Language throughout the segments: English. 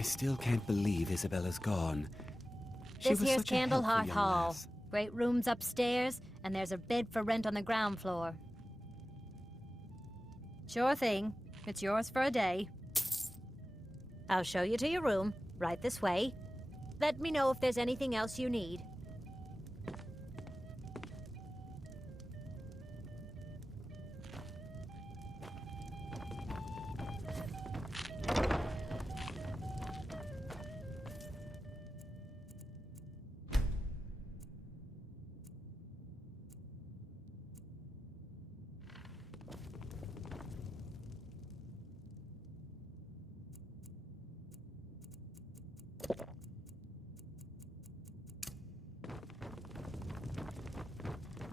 I still can't believe Isabella's gone. She This was here's such a helpful Candleheart young Hall. lass. Great rooms upstairs, and there's a bed for rent on the ground floor. Sure thing. It's yours for a day. I'll show you to your room, right this way. Let me know if there's anything else you need.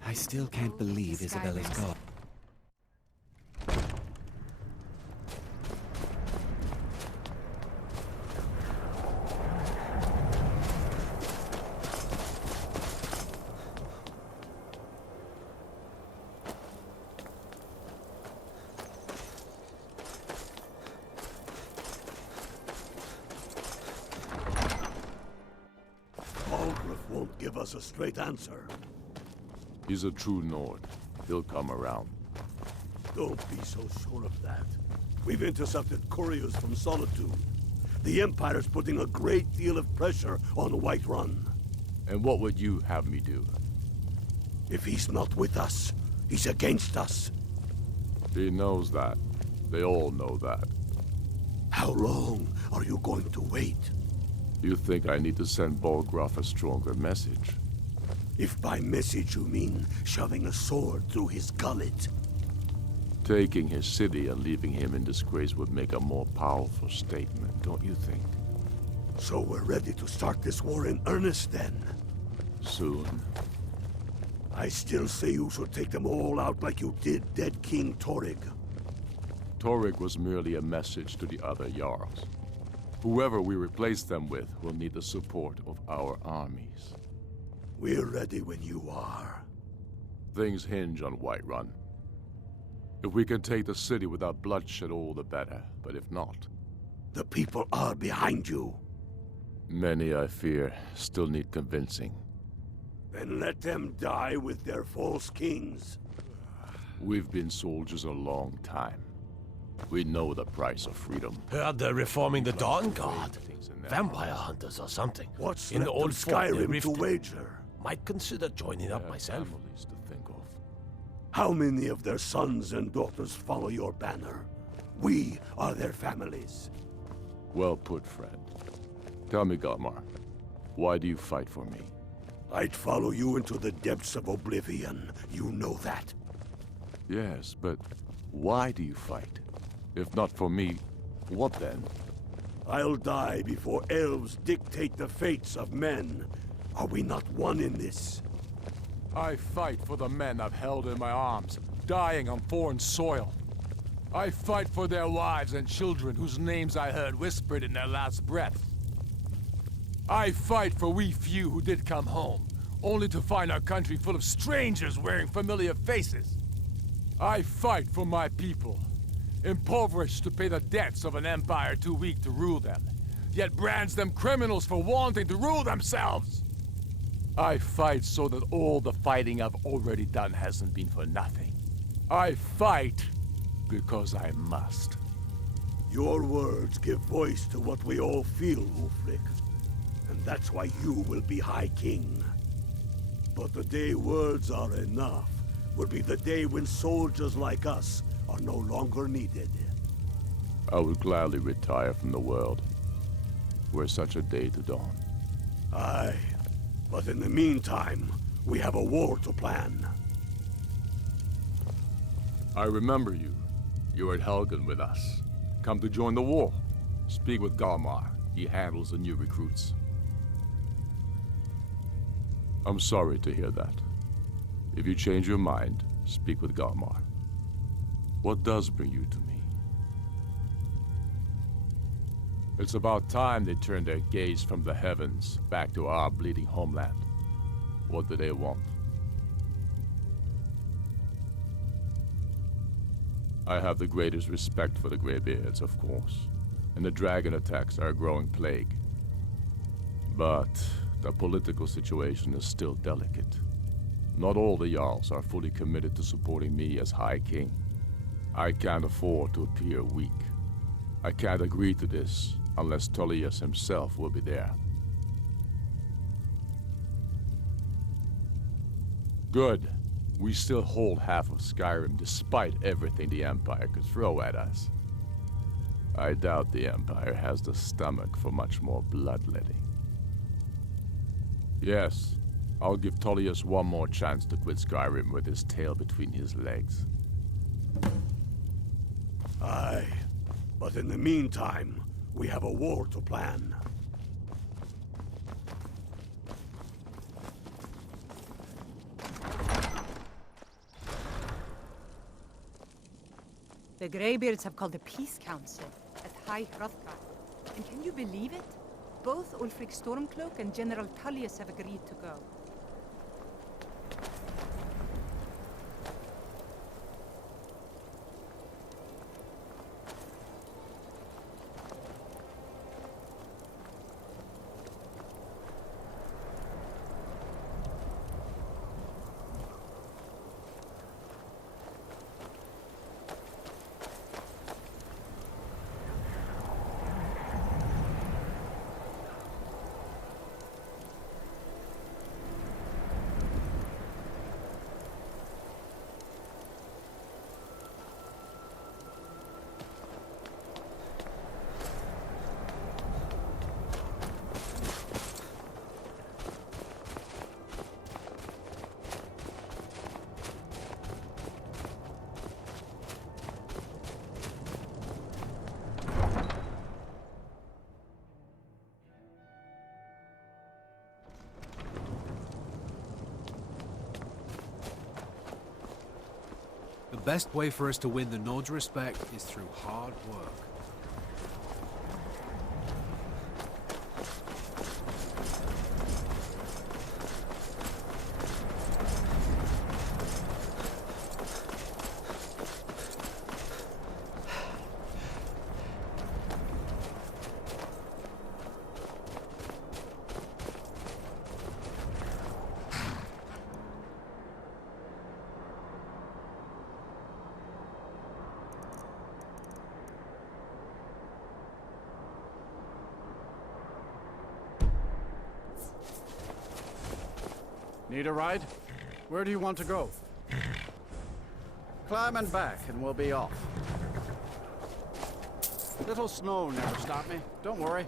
I still can't believe Isabella's gone. Algrif won't give us a straight answer. He's a true Nord. He'll come around. Don't be so sure of that. We've intercepted couriers from Solitude. The Empire's putting a great deal of pressure on Whiterun. And what would you have me do? If he's not with us, he's against us. He knows that. They all know that. How long are you going to wait? You think I need to send Bolgraf a stronger message? If by message you mean shoving a sword through his gullet. Taking his city and leaving him in disgrace would make a more powerful statement, don't you think? So we're ready to start this war in earnest then? Soon. I still say you should take them all out like you did dead King Torrig. Torrig was merely a message to the other Jarls. Whoever we replace them with will need the support of our armies. We're ready when you are. Things hinge on Whiterun. If we can take the city without bloodshed, all the better. But if not... The people are behind you. Many, I fear, still need convincing. Then let them die with their false kings. We've been soldiers a long time. We know the price of freedom. Heard they're reforming the Dawn Guard. Vampire hunters or something. What's in the left old of fort they Skyrim to rifted. wager? Might consider joining up myself. Families to think of. How many of their sons and daughters follow your banner? We are their families. Well put, friend. Tell me, Galmar, why do you fight for me? I'd follow you into the depths of oblivion. You know that. Yes, but why do you fight? If not for me, what then? I'll die before elves dictate the fates of men. Are we not one in this? I fight for the men I've held in my arms, dying on foreign soil. I fight for their wives and children whose names I heard whispered in their last breath. I fight for we few who did come home, only to find our country full of strangers wearing familiar faces. I fight for my people, impoverished to pay the debts of an empire too weak to rule them, yet brands them criminals for wanting to rule themselves. I fight so that all the fighting I've already done hasn't been for nothing. I fight because I must. Your words give voice to what we all feel, Ulfric. And that's why you will be High King. But the day words are enough will be the day when soldiers like us are no longer needed. I would gladly retire from the world, were such a day to dawn. Aye, but in the meantime, we have a war to plan. I remember you. You were at Helgen with us. Come to join the war. Speak with Galmar. He handles the new recruits. I'm sorry to hear that. If you change your mind, speak with Galmar. What does bring you to me? It's about time they turned their gaze from the heavens back to our bleeding homeland. What do they want? I have the greatest respect for the Greybeards, of course. and the dragon attacks are a growing plague. But the political situation is still delicate. Not all the Jarls are fully committed to supporting me as High King. I can't afford to appear weak. I can't agree to this unless Tullius himself will be there. Good. We still hold half of Skyrim despite everything the Empire could throw at us. I doubt the Empire has the stomach for much more bloodletting. Yes, I'll give Tullius one more chance to quit Skyrim with his tail between his legs. Aye, but in the meantime, we have a war to plan. The Greybeards have called a peace council at High Hrothgar. And can you believe it? Both Ulfric Stormcloak and General Tullius have agreed to go. The best way for us to win the Nord's respect is through hard work. Need a ride? Where do you want to go? Climb and back, and we'll be off. Little snow never stopped me. Don't worry.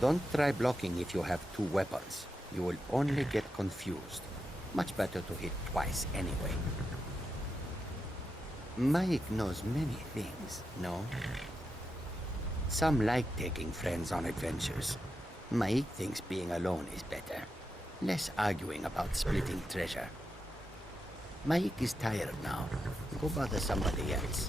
Don't try blocking if you have two weapons. You will only get confused. Much better to hit twice anyway. Mike knows many things, no? Some like taking friends on adventures. Mike thinks being alone is better. Less arguing about splitting treasure. Mike is tired now. Go bother somebody else.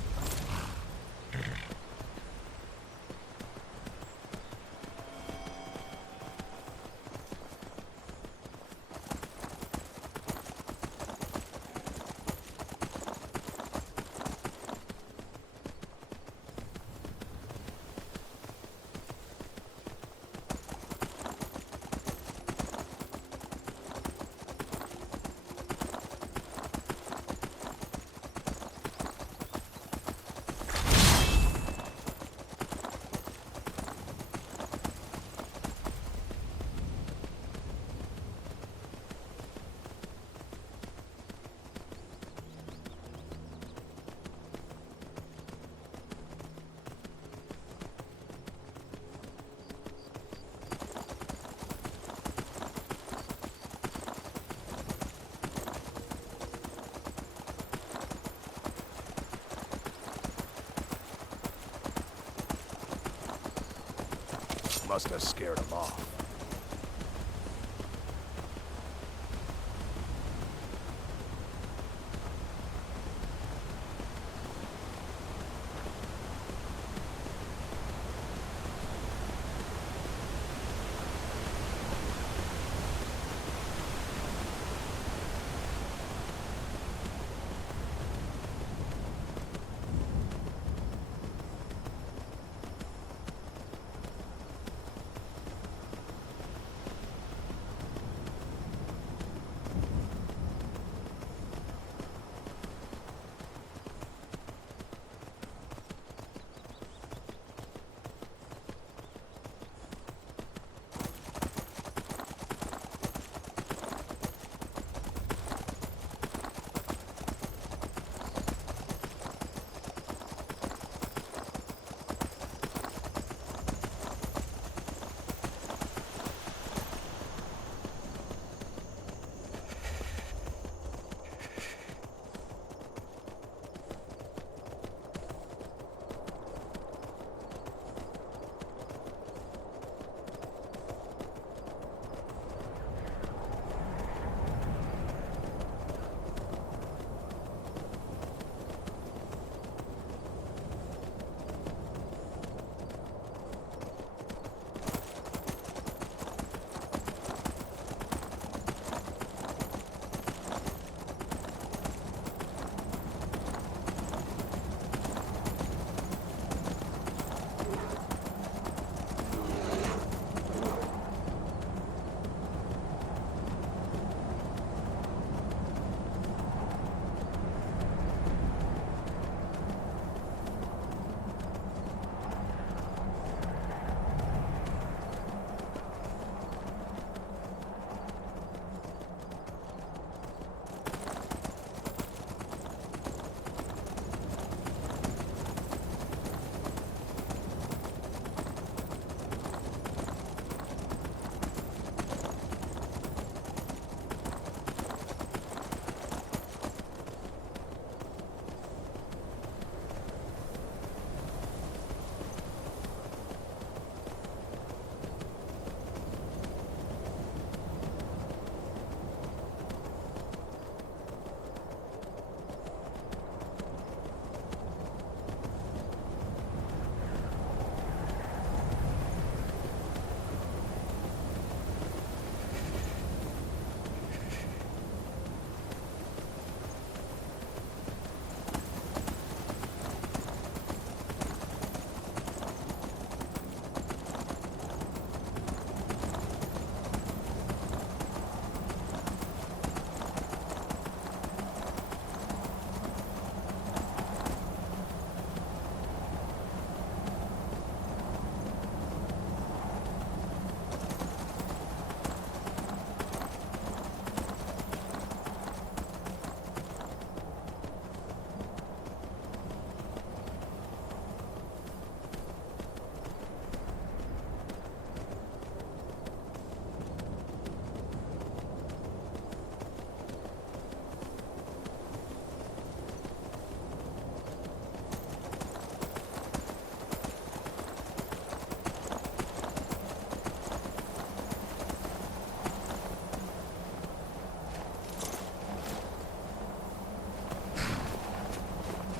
Must have scared him off.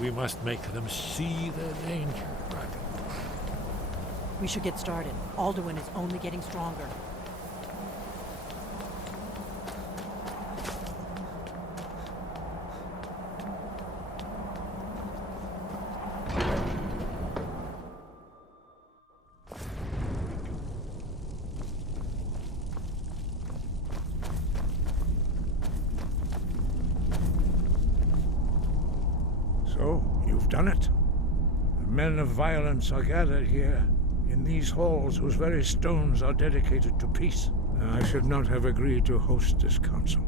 We must make them see their danger, Dragonborn. We should get started. Alduin is only getting stronger. So, you've done it. The men of violence are gathered here, in these halls whose very stones are dedicated to peace. I should not have agreed to host this council.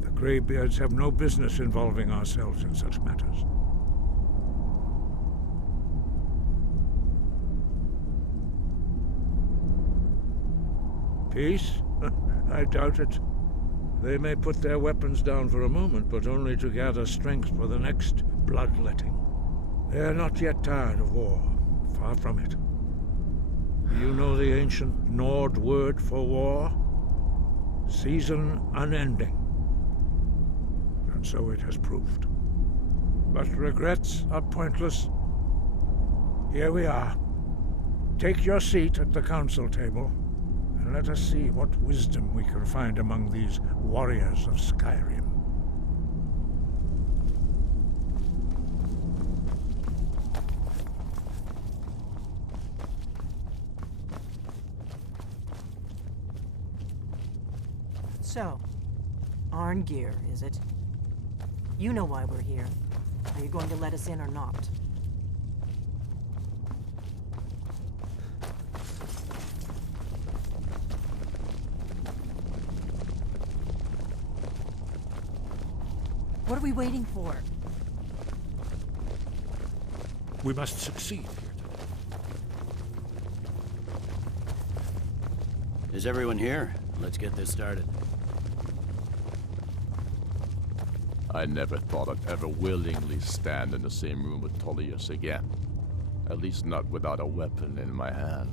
The Greybeards have no business involving ourselves in such matters. Peace? I doubt it. They may put their weapons down for a moment, but only to gather strength for the next bloodletting. They are not yet tired of war. Far from it. You know the ancient Nord word for war? Season unending. And so it has proved. But regrets are pointless. Here we are. Take your seat at the council table, and let us see what wisdom we can find among these warriors of Skyrim. So, Arngeir, is it? You know why we're here. Are you going to let us in or not? What are we waiting for? We must succeed here today. Is everyone here? Let's get this started. I never thought I'd ever willingly stand in the same room with Tullius again. At least not without a weapon in my hand.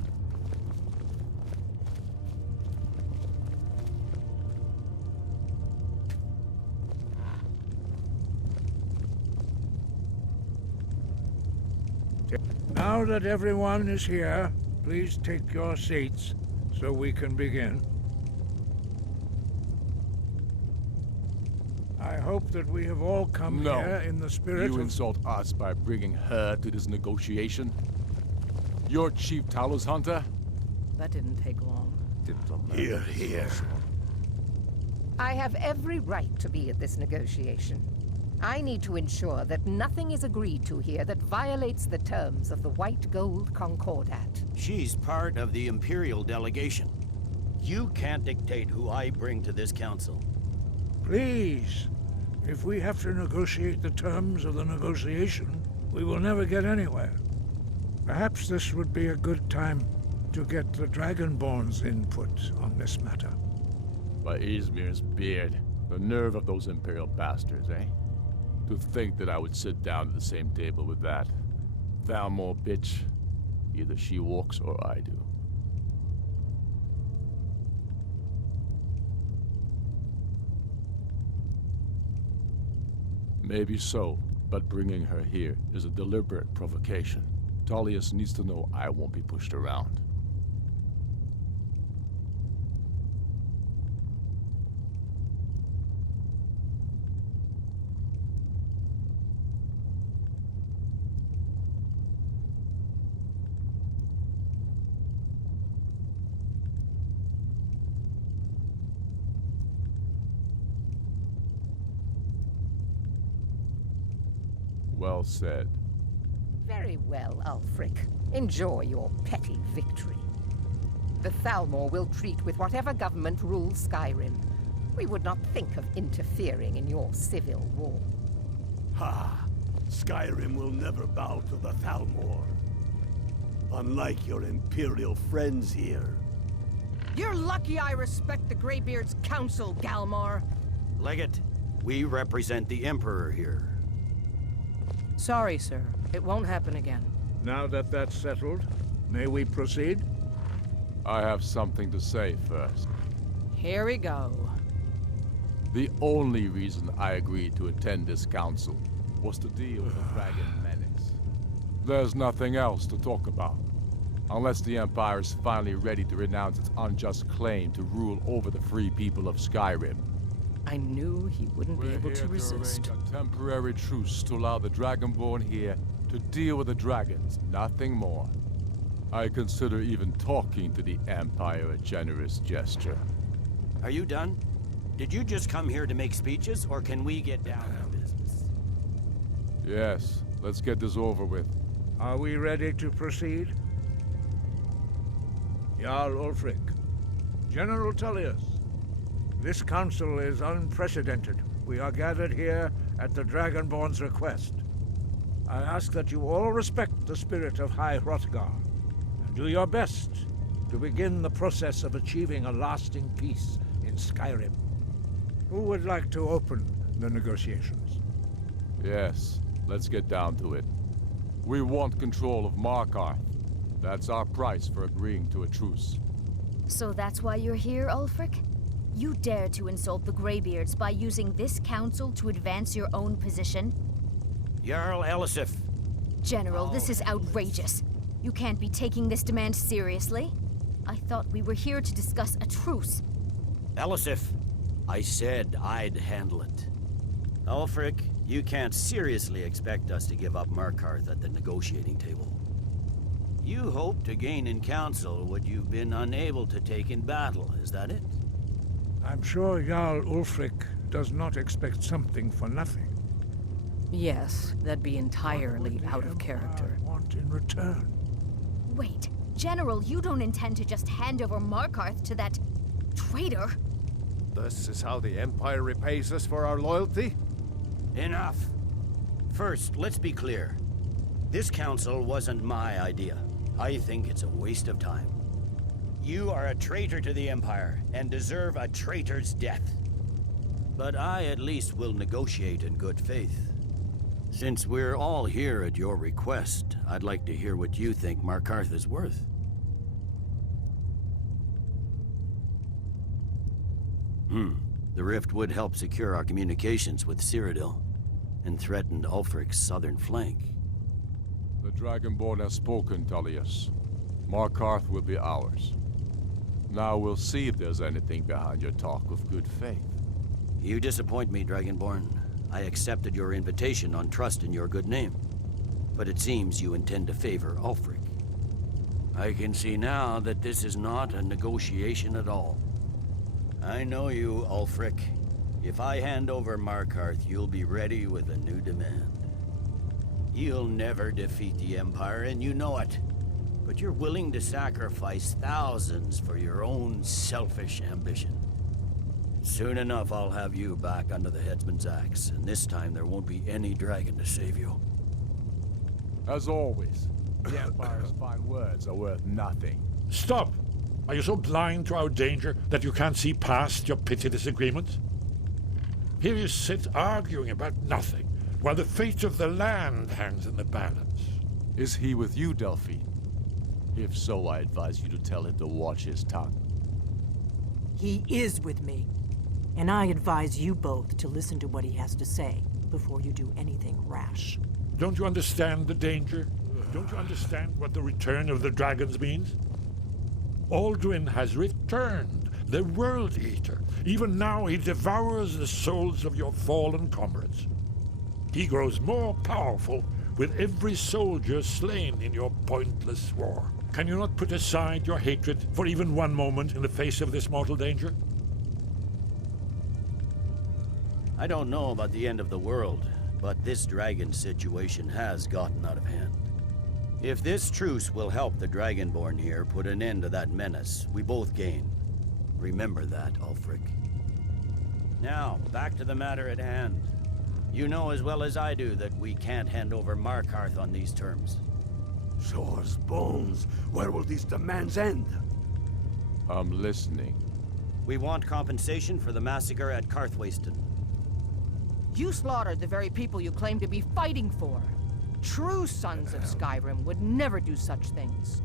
Now that everyone is here, please take your seats so we can begin. I hope that we have all come here in the spirit You of... insult us by bringing her to this negotiation? You're Chief Talos Hunter? That didn't take long. Here, here. I have every right to be at this negotiation. I need to ensure that nothing is agreed to here that violates the terms of the White Gold Concordat. She's part of the Imperial delegation. You can't dictate who I bring to this council. Please, if we have to negotiate the terms of the negotiation, we will never get anywhere. Perhaps this would be a good time to get the Dragonborn's input on this matter. By Izmir's beard. The nerve of those Imperial bastards, eh? To think that I would sit down at the same table with that. Thalmor bitch. Either she walks or I do. Maybe so, but bringing her here is a deliberate provocation. Tullius needs to know I won't be pushed around. Well said. Very well, Ulfric. Enjoy your petty victory. The Thalmor will treat with whatever government rules Skyrim. We would not think of interfering in your civil war. Ha! Skyrim will never bow to the Thalmor. Unlike your Imperial friends here. You're lucky I respect the Greybeard's counsel, Galmar. Legate, we represent the Emperor here. Sorry, sir. It won't happen again. Now that that's settled, may we proceed? I have something to say first. Here we go. The only reason I agreed to attend this council was to deal with the dragon menace. There's nothing else to talk about. Unless the Empire is finally ready to renounce its unjust claim to rule over the free people of Skyrim. I knew he wouldn't be able to resist. We're here to arrange a temporary truce to allow the Dragonborn here to deal with the dragons, nothing more. I consider even talking to the Empire a generous gesture. Are you done? Did you just come here to make speeches, or can we get down to business? Yes, let's get this over with. Are we ready to proceed? Jarl Ulfric, General Tullius, this council is unprecedented. We are gathered here at the Dragonborn's request. I ask that you all respect the spirit of High Hrothgar, and do your best to begin the process of achieving a lasting peace in Skyrim. Who would like to open the negotiations? Yes, let's get down to it. We want control of Markarth. That's our price for agreeing to a truce. So that's why you're here, Ulfric? You dare to insult the Greybeards by using this council to advance your own position? Jarl Elisif. General, this is outrageous. You can't be taking this demand seriously. I thought we were here to discuss a truce. Elisif, I said I'd handle it. Ulfric, you can't seriously expect us to give up Markarth at the negotiating table. You hope to gain in council what you've been unable to take in battle, is that it? I'm sure Jarl Ulfric does not expect something for nothing. Yes, that'd be entirely out of character. Want in return? Wait, General, you don't intend to just hand over Markarth to that traitor? This is how the Empire repays us for our loyalty? Enough. First, let's be clear. This council wasn't my idea. I think it's a waste of time. You are a traitor to the Empire, and deserve a traitor's death. But I at least will negotiate in good faith. Since we're all here at your request, I'd like to hear what you think Markarth is worth. The rift would help secure our communications with Cyrodiil, and threatened Ulfric's southern flank. The Dragonborn has spoken, Tullius. Markarth will be ours. Now we'll see if there's anything behind your talk of good faith. You disappoint me, Dragonborn. I accepted your invitation on trust in your good name. But it seems you intend to favor Ulfric. I can see now that this is not a negotiation at all. I know you, Ulfric. If I hand over Markarth, you'll be ready with a new demand. You'll never defeat the Empire, and you know it. But you're willing to sacrifice thousands for your own selfish ambition. Soon enough, I'll have you back under the headsman's axe, and this time there won't be any dragon to save you. As always, the Empire's fine words are worth nothing. Stop! Are you so blind to our danger that you can't see past your petty disagreements? Here you sit arguing about nothing, while the fate of the land hangs in the balance. Is he with you, Delphine? If so, I advise you to tell him to watch his tongue. He is with me, and I advise you both to listen to what he has to say before you do anything rash. Don't you understand the danger? Don't you understand what the return of the dragons means? Aldrin has returned, the World Eater. Even now he devours the souls of your fallen comrades. He grows more powerful with every soldier slain in your pointless war. Can you not put aside your hatred for even one moment in the face of this mortal danger? I don't know about the end of the world, but this dragon situation has gotten out of hand. If this truce will help the Dragonborn here put an end to that menace, we both gain. Remember that, Ulfric. Now, back to the matter at hand. You know as well as I do that we can't hand over Markarth on these terms. Shores, bones, where will these demands end? I'm listening. We want compensation for the massacre at Karthwasten. You slaughtered the very people you claim to be fighting for. True sons of Skyrim would never do such things.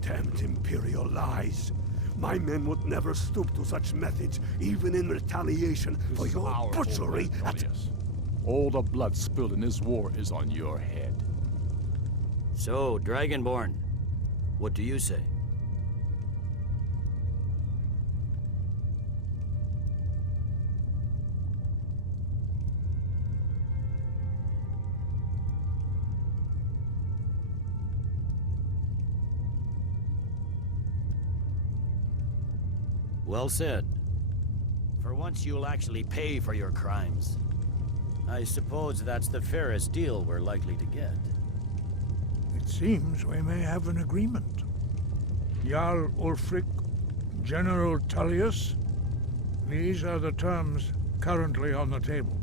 Damned Imperial lies. My men would never stoop to such methods, even in retaliation for your butchery at... All the blood spilled in this war is on your head. So, Dragonborn, what do you say? Well said. For once you'll actually pay for your crimes. I suppose that's the fairest deal we're likely to get. It seems we may have an agreement. Jarl Ulfric, General Tullius, these are the terms currently on the table.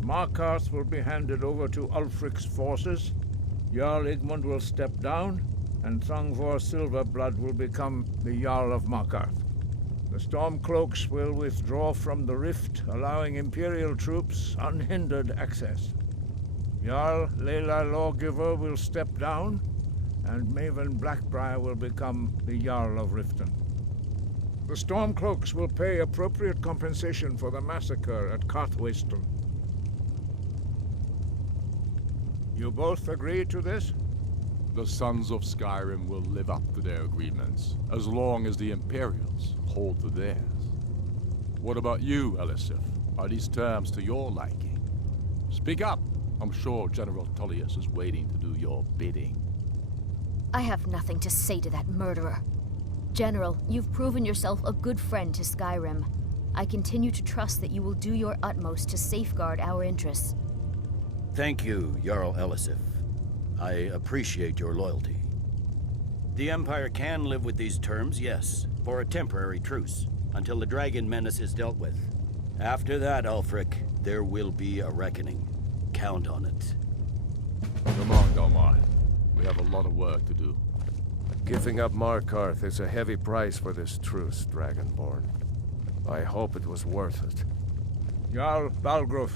Markarth will be handed over to Ulfric's forces, Jarl Igmund will step down, and Thongvor Silverblood will become the Jarl of Markarth. The Stormcloaks will withdraw from the rift, allowing Imperial troops unhindered access. Jarl Layla Lawgiver will step down, and Maven Blackbriar will become the Jarl of Riften. The Stormcloaks will pay appropriate compensation for the massacre at Carthwayston. You both agree to this? The Sons of Skyrim will live up to their agreements, as long as the Imperials hold to theirs. What about you, Elisif? Are these terms to your liking? Speak up! I'm sure General Tullius is waiting to do your bidding. I have nothing to say to that murderer. General, you've proven yourself a good friend to Skyrim. I continue to trust that you will do your utmost to safeguard our interests. Thank you, Jarl Elisif. I appreciate your loyalty. The Empire can live with these terms, yes, for a temporary truce, until the dragon menace is dealt with. After that, Ulfric, there will be a reckoning. Count on it. Come on, Galmar. We have a lot of work to do. Giving up Markarth is a heavy price for this truce, Dragonborn. I hope it was worth it. Jarl Balgruf,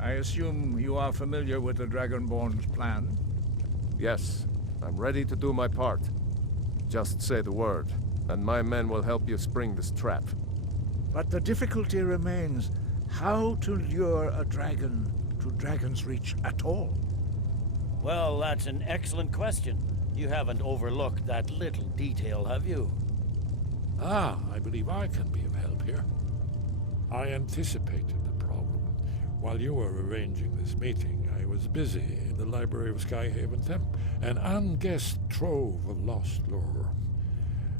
I assume you are familiar with the Dragonborn's plan? Yes, I'm ready to do my part. Just say the word, and my men will help you spring this trap. But the difficulty remains how to lure a dragon to Dragon's Reach at all. Well, that's an excellent question. You haven't overlooked that little detail, have you? Ah, I believe I can be of help here. I anticipated the problem. While you were arranging this meeting, I was busy in the library of Skyhaven Temp, an unguessed trove of lost lore.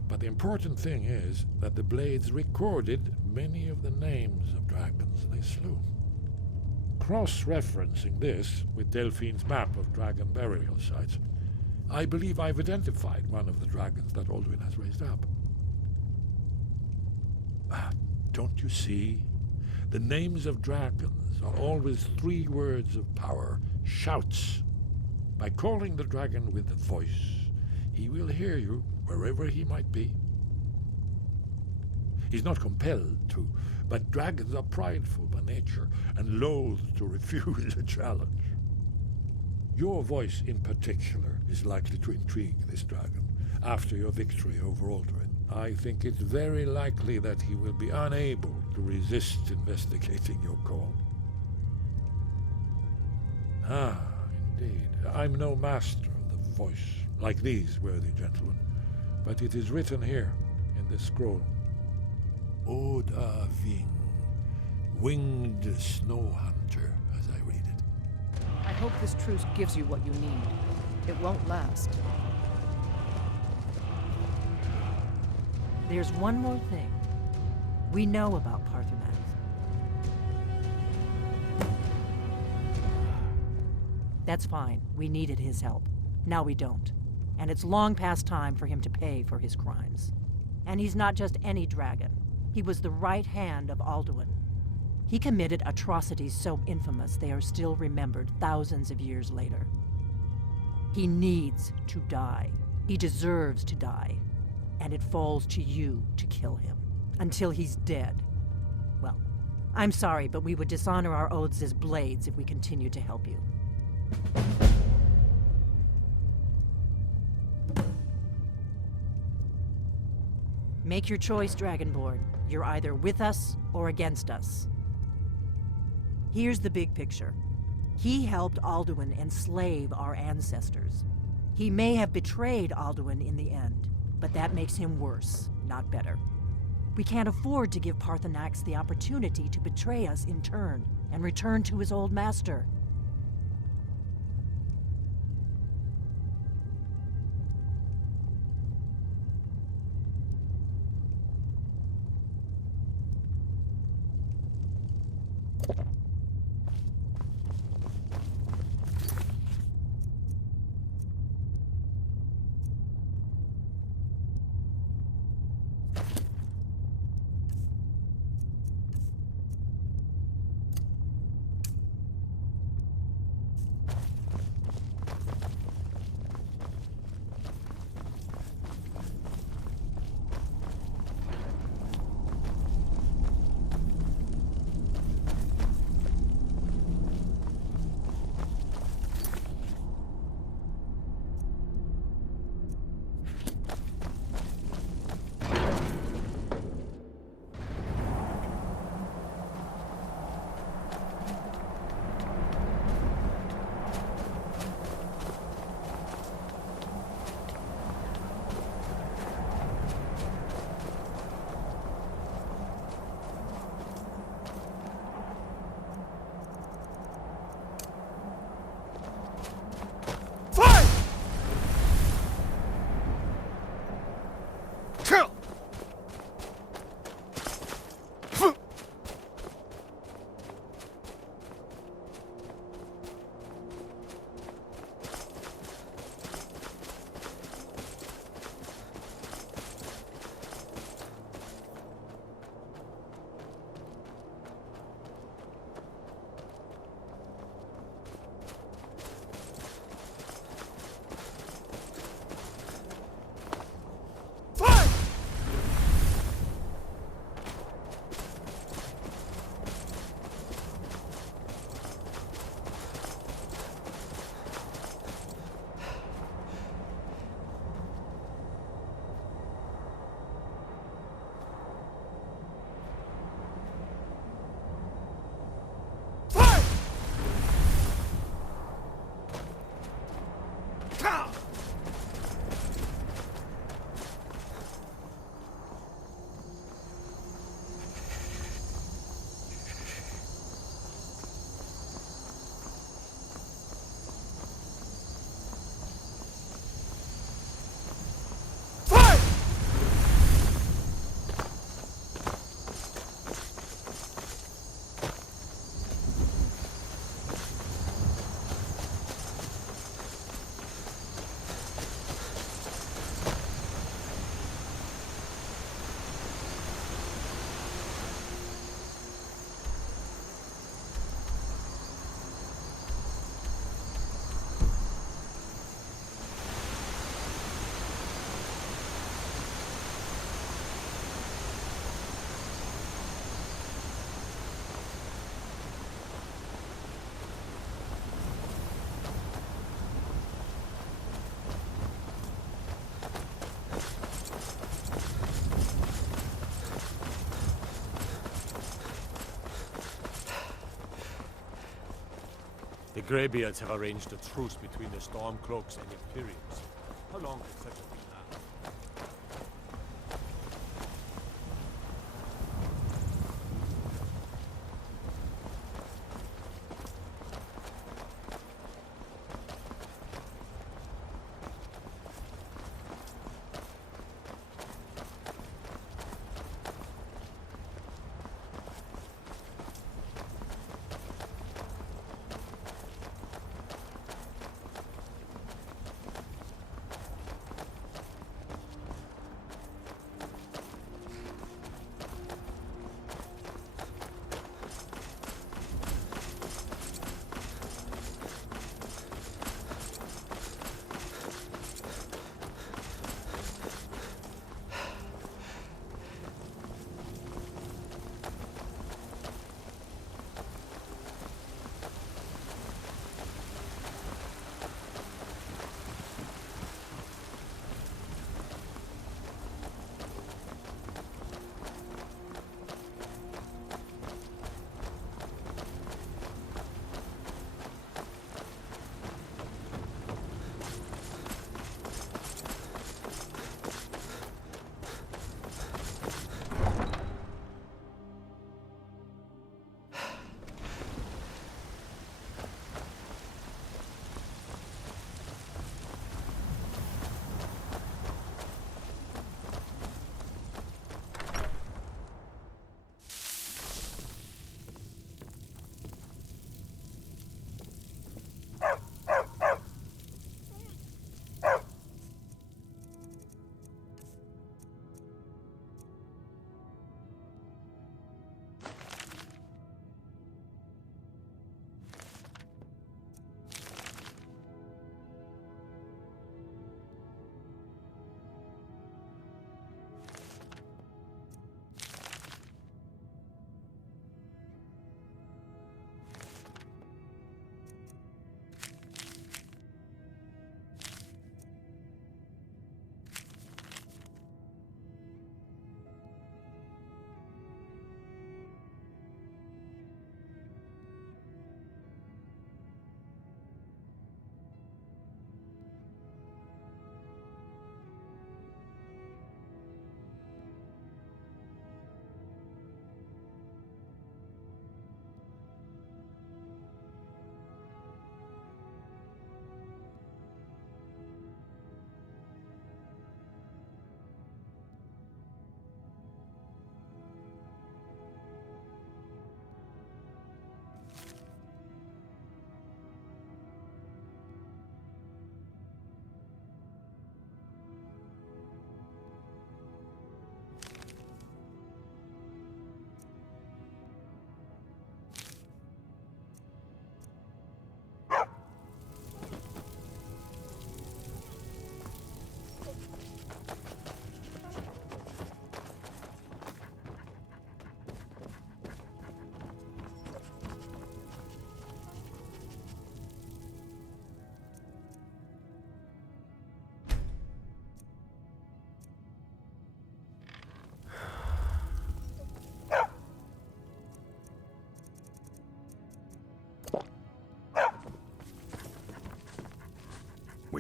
But the important thing is that the Blades recorded many of the names of dragons they slew. Cross-referencing this with Delphine's map of dragon burial sites, I believe I've identified one of the dragons that Alduin has raised up. Don't you see? The names of dragons are always 3 words of power, shouts. By calling the dragon with the voice, he will hear you wherever he might be. He's not compelled to, but dragons are prideful by nature and loath to refuse a challenge. Your voice in particular is likely to intrigue this dragon after your victory over Alduin. I think it's very likely that he will be unable to resist investigating your call. Ah, indeed. I'm no master of the voice, like these worthy gentlemen, but it is written here in this scroll. Oda Ving, winged snow hunter, as I read it. I hope this truce gives you what you need. It won't last. There's one more thing. We know about Parthenath. That's fine. We needed his help. Now we don't. And it's long past time for him to pay for his crimes. And he's not just any dragon. He was the right hand of Alduin. He committed atrocities so infamous they are still remembered thousands of years later. He needs to die. He deserves to die. And it falls to you to kill him. Until he's dead. Well, I'm sorry, but we would dishonor our oaths as blades if we continued to help you. Make your choice, Dragonborn. You're either with us or against us. Here's the big picture. He helped Alduin enslave our ancestors. He may have betrayed Alduin in the end, but that makes him worse, not better. We can't afford to give Parthenax the opportunity to betray us in turn and return to his old master. The Greybeards have arranged a truce between the Stormcloaks and the Imperials. How long can such a thing last?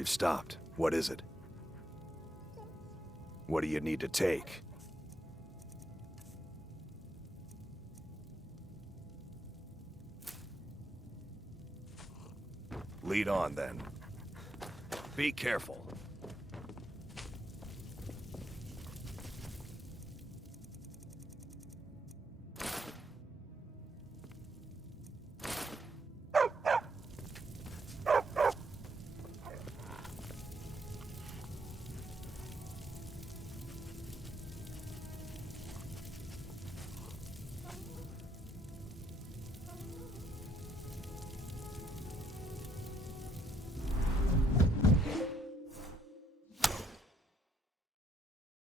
You've stopped. What is it? What do you need to take? Lead on, then. Be careful.